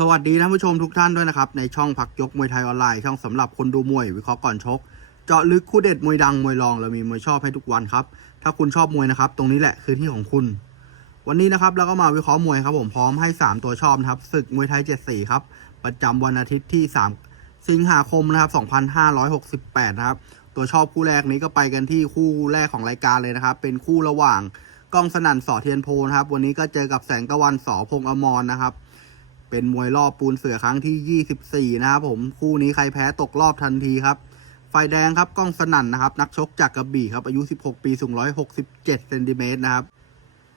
สวัสดีท่านผู้ชมทุกท่านด้วยนะครับ ในช่องพักยกมวยไทยออนไลน์ช่องสำหรับคนดูมวย วิเคราะห์ก่อนชก เจาะลึกคู่เด็ดมวยดังมวยรองเรามีมวยชอบให้ทุกวันครับ ถ้าคุณชอบมวยนะครับ ตรงนี้แหละคือที่ของคุณ วันนี้นะครับเราก็มาวิเคราะห์มวยครับผมพร้อมให้ 3 ตัวชอบนะครับศึกมวยไทย7สีครับประจำวันอาทิตย์ที่ 3 สิงหาคมนะครับ2568นะครับตัวชอบคู่แรกนี้ก็ไปกันที่คู่แรกของรายการเลยนะครับ เป็นคู่ระหว่างก้องสนั่นสอเทียนโพนะครับวันนี้ก็เจอกับแสงตะวันสอพงอมรนะครับ เป็นมวยรอบปูนเสือครั้งที่ 24 นะครับผมคู่นี้ใครแพ้ตกรอบทันทีครับ ฝ่ายแดงครับกล้องสนั่นนะครับ นักชกจากกระบี่ครับอายุ 16 ปีสูง 167เซนติเมตรนะครับ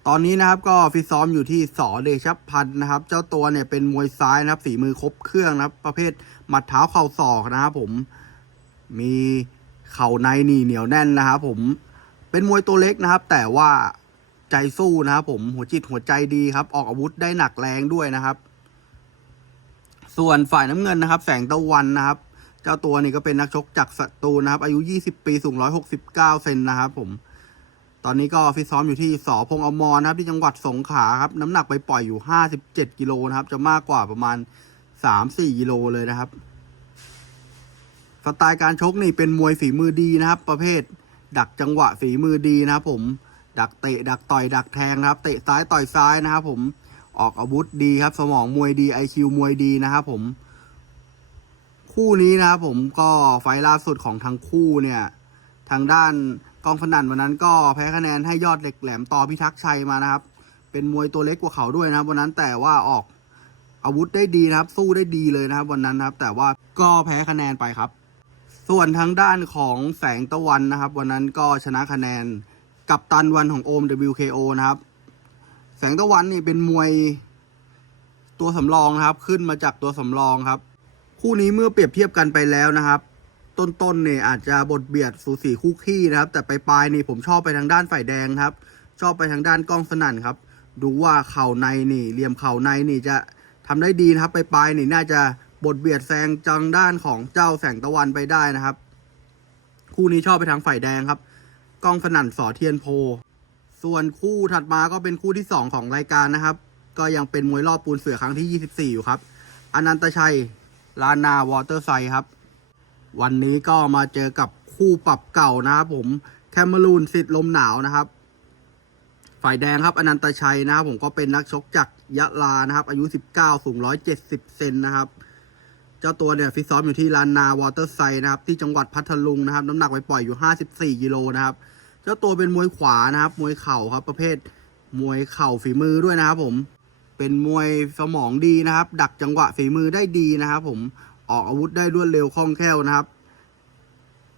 ตอนนี้นะครับก็ฟิตซ้อมอยู่ที่สอเดชพันธ์นะครับ เจ้าตัวเนี่ยเป็นมวยซ้ายนะครับฝีมือครบเครื่องนะครับ ประเภทหมัดเท้าเข่าศอกนะครับผมมีเข่าในหนี่เหนียวแน่นนะครับผมเป็นมวยตัวเล็กนะครับ แต่ว่าใจสู้นะครับผมหัวจิตหัวใจดีครับ ออกอาวุธได้หนักแรงด้วยนะครับ ส่วนฝ่ายน้ำเงินนะครับ แสงตะวันนะครับ เจ้าตัวนี่ก็เป็นนักชกจากสตูนะครับ อายุ 20 ปีสูง 169 เซนนะครับผม ตอนนี้ก็ฟิตซ้อมอยู่ที่สอพงอมรนะครับ ที่จังหวัดสงขลาครับ น้ำหนักไปปล่อยอยู่ 57 กิโลนะครับ จะมากกว่าประมาณ 3-4 กิโลเลยนะครับสไตล์การชกนี่เป็นมวยฝีมือดีนะครับ ประเภท ดักจังหวะฝีมือดีนะครับผม ดักเตะดักต่อยดักแทงนะครับ เตะซ้ายต่อยซ้ายนะครับผม ออกอาวุธดีครับ สมองมวยดี IQ มวยดีนะครับผม คู่นี้นะครับผมก็ไฟล์ล่าสุดของทั้งคู่เนี่ย ทางด้านกองพนันวันนั้นก็แพ้คะแนนให้ยอดเหล็กแหลมต่อพิทักษ์ชัยมานะครับ เป็นมวยตัวเล็กกว่าเขาด้วยนะครับวันนั้นแต่ว่าออกอาวุธได้ดีนะครับ สู้ได้ดีเลยนะครับ วันนั้นนะครับ แต่ว่าก็แพ้คะแนนไปครับ ส่วนทางด้านของแสงตะวันนะครับ วันนั้นก็ชนะคะแนนกับตันวันของโอม WKO นะครับ แสงตะวันนี่เป็นมวยตัวสำรองนะครับ ขึ้นมาจากตัวสำรองครับ คู่นี้เมื่อเปรียบเทียบกันไปแล้วนะครับ ต้นๆเนี่ยอาจจะบทเบียดสูสีคู่ขี้นะครับ แต่ไปปลายๆนี่ผมชอบไปทางด้านฝ่ายแดงครับ ชอบไปทางด้านกล้องสนั่นครับ ดูว่าเข่าในนี่เหลี่ยมเข่าในนี่จะทำได้ดีนะครับ ไปปลายๆนี่น่าจะบทเบียดแซงจังด้านของเจ้าแสงตะวันไปได้นะครับ คู่นี้ชอบไปทางฝ่ายแดงครับกล้องสนั่นสอเทียนโพ ส่วนคู่ถัดมาก็เป็นคู่ที่ 2 ของรายการนะครับ ก็ยังเป็นมวยรอบปูนเสือครั้งที่ 24 อยู่ครับอนันตชัยลานาวอเตอร์ไซครับ วันนี้ก็มาเจอกับคู่ปรับเก่านะครับผมแคมเมรูนสิทธิ์ลมหนาวนะครับ ฝ่ายแดงครับอนันตชัยนะครับผมก็เป็นนักชกจากยะลานะครับ อายุ 19 สูง 170 เซนนะครับ เจ้าตัวเนี่ยฟิตซ้อมอยู่ที่ลานนาวอเตอร์ไซนะครับ ที่จังหวัดพัทลุงนะครับ น้ำหนักไปปล่อยอยู่ 54กิโลนะครับ จ้าตัวเป็นมวยขวานะครับ มวยเข่าครับ ประเภทมวยเข่าฝีมือด้วยนะครับ ผม เป็นมวยสมองดีนะครับ ดักจังหวะฝีมือได้ดีนะครับ ผม ออกอาวุธได้รวดเร็วคล่องแคล่วนะครับ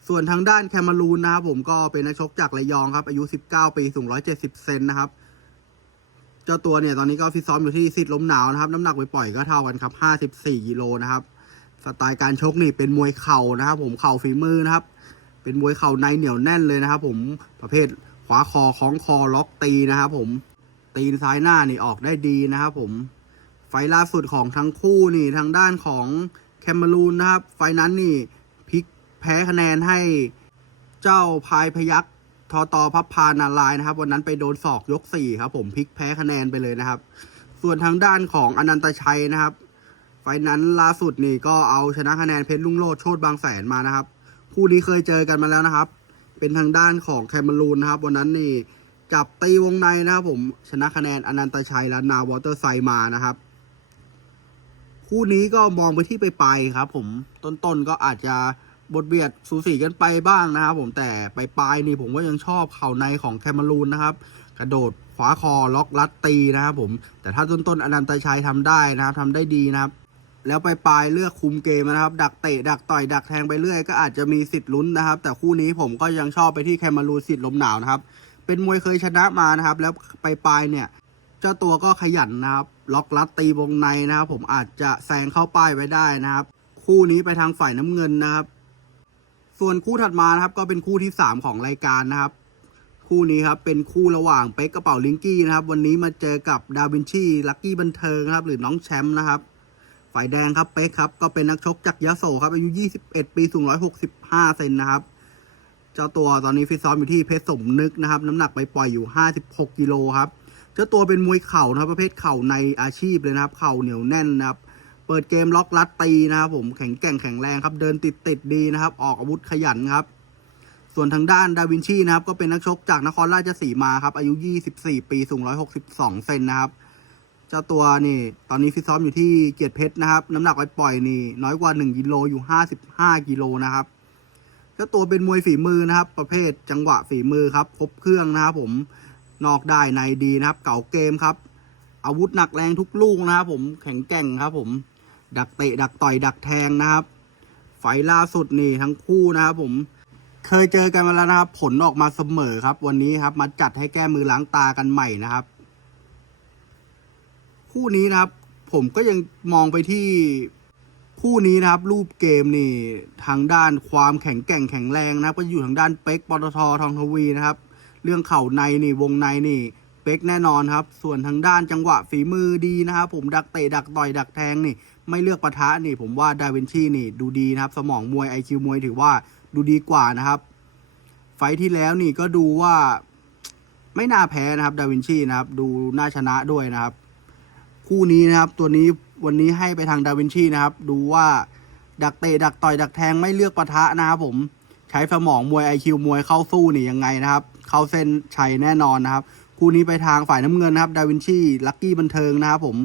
ส่วนทางด้านแคมารูนนะครับ ผมก็เป็นนักชกจากระยองครับ อายุ 19 ปีสูง 170 เซนนะครับ เจ้าตัวเนี่ยตอนนี้ก็ฟิตซ้อมอยู่ที่สิทธิ์ลมหนาวนะครับ น้ำหนักไปปล่อยก็เท่ากันครับ54กิโลนะครับ สไตล์การชกนี่เป็นมวยเข่านะครับ ผม เข่าฝีมือนะครับ เป็นมวยเข่าในเหนียวแน่นเลยนะครับผมประเภทขวาคอคล้องคอล็อกตีนะครับผมตีนซ้ายหน้านี่ออกได้ดีนะครับผมไฟล่าสุดของทั้งคู่นี่ทางด้านของแคมเมรูนนะครับ ไฟนั้นนี่พลิกแพ้คะแนนให้เจ้าพายพยักทอตอพับพานาลายนะครับ วันนั้นไปโดนศอกยกสี่ครับ ผมพลิกแพ้คะแนนไปเลยนะครับ ส่วนทางด้านของอนันตชัยนะครับ ไฟนั้นล่าสุดนี่ก็เอาชนะคะแนนเพชรลุงโลดโชดบางแสนมานะครับ คู่นี้เคยเจอกันมาแล้วนะครับ เป็นทางด้านของแคมเมรูนนะครับ วันนั้นนี่จับตีวงในนะครับผมชนะคะแนนอนันตชัยและนาวอเตอร์ไซมานะครับ คู่นี้ก็มองไปที่ไปไปครับ ผมต้นๆก็อาจจะบทเบียดสูสีกันไปบ้างนะครับผมแต่ไปปลายนี่ผมก็ยังชอบเข่าในของแคมเมรูนนะครับ กระโดดขวาคอล็อกลัดตีนะครับผมแต่ถ้าต้นๆอนันตชัยทำได้นะครับทำได้ดีนะครับ แล้วไปปลายเลือกคุมเกมนะครับ ดักเตะดักต่อยดักแทงไปเรื่อยก็อาจจะมีสิทธิ์ลุ้นนะครับ แต่คู่นี้ผมก็ยังชอบไปที่แคมารูสิทธิ์ลมหนาวนะครับ เป็นมวยเคยชนะมานะครับ แล้วไปปลายเนี่ยเจ้าตัวก็ขยันนะครับ ล็อกลัดตีวงในนะครับ ผมอาจจะแซงเข้าป้ายไว้ได้นะครับ คู่นี้ไปทางฝ่ายน้ำเงินนะครับ ส่วนคู่ถัดมานะครับ ก็เป็นคู่ที่สามของรายการนะครับคู่นี้ครับเป็นคู่ระหว่างเป๊กกระเป๋าลิงกี้นะครับ วันนี้มาเจอกับดาวินชีลักกี้บันเทิงนะครับ หรือน้องแชมป์นะครับ ฝ่ายแดงครับเป๊กครับ ก็เป็นนักชกจากยะโสครับ อายุ 21 ปีสูง 165 เซนนะครับ เจ้าตัวตอนนี้ฟิตซ้อมอยู่ที่เพชรสมนึกนะครับ น้ำหนักไปปล่อยอยู่ 56 กิโลครับ เจ้าตัวเป็นมวยเข่านะครับ ประเภทเข่าในอาชีพเลยนะครับ เข่าเหนียวแน่นนะครับ เปิดเกมล็อกลัดตีนะครับผม แข็งแกร่งแข็งแรงครับ เดินติดติดดีนะครับ ออกอาวุธขยันครับ ส่วนทางด้านดาวินชีนะครับ ก็เป็นนักชกจากนครราชสีมาครับ อายุ 24 ปี สูง 162 เซนนะครับ เจ้าตัวนี่ ตอนนี้ฟิตซ้อมอยู่ที่เกียรติเพชรนะครับ น้ำหนักไปปล่อยนี่ น้อยกว่า1กิโลอยู่55กิโลนะครับเจ้าตัวเป็นมวยฝีมือนะครับ ประเภทจังหวะฝีมือครับ ครบเครื่องนะครับผมนอกได้ในดีนะครับ เก่าเกมครับ อาวุธหนักแรงทุกลูกนะครับผมแข็งแกร่งครับผมดักเตะดักต่อยดักแทงนะครับ ไฟล่าสุดนี่ทั้งคู่นะครับผมเคยเจอกันมาแล้วนะครับ ผลออกมาเสมอครับ วันนี้ครับมาจัดให้แก้มือล้างตากันใหม่นะครับ คู่นี้นะครับ ผมก็ยังมองไปที่คู่นี้นะครับ รูปเกมนี่ทางด้านความแข็งแกร่งแข็งแรงนะก็อยู่ทางด้านเป็กปตททองทวีนะครับ เรื่องเข่าในนี่วงในนี่เป็กแน่นอนครับ ส่วนทางด้านจังหวะฝีมือดีนะครับ ผมดักเตะดักต่อยดักแทงนี่ ไม่เลือกปะทะนี่ ผมว่าดาวินชีนี่ดูดีนะครับ สมองมวยไอคิวมวยถือว่าดูดีกว่านะครับ ไฟท์ที่แล้วนี่ก็ดูว่าไม่น่าแพ้นะครับ ดาวินชีนะครับ ดูน่าชนะด้วยนะครับ คู่นี้นะครับ ตัวนี้วันนี้ให้ไปทางดาวินชีนะครับ ดูว่าดักเตะดักต่อยดักแทงไม่เลือกปะทะนะครับผมใช้สมองมวยไอคิวมวยเข้าสู้นี่ยังไงนะครับ เข้าเส้นชัยแน่นอนนะครับ คู่นี้ไปทางฝ่ายน้ำเงินนะครับดาวินชีลักกี้บันเทิงนะครับผม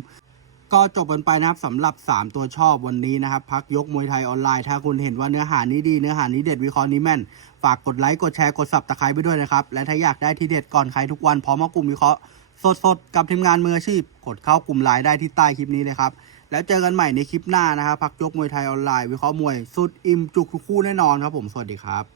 ก็จบกันไปนะครับสำหรับ 3 ตัวชอบวันนี้นะครับ พักยกมวยไทยออนไลน์ ถ้าคุณเห็นว่าเนื้อหานี้ดีเนื้อหานี้เด็ดวิเคราะห์นี้แม่น ฝากกดไลค์กดแชร์กดสับตะไคร้ไปด้วยนะครับ และถ้าอยากได้ที่เด็ดก่อนใครทุกวันพร้อมกับกลุ่มวิเคราะห์ สดๆ กับทีมงานมืออาชีพ กดเข้ากลุ่มไลน์ได้ที่ใต้คลิปนี้เลยครับ แล้วเจอกันใหม่ในคลิปหน้านะครับพักยกมวยไทยออนไลน์ วิเคราะห์มวยสุดอิ่มจุกทุกคู่แน่นอนครับผม สวัสดีครับ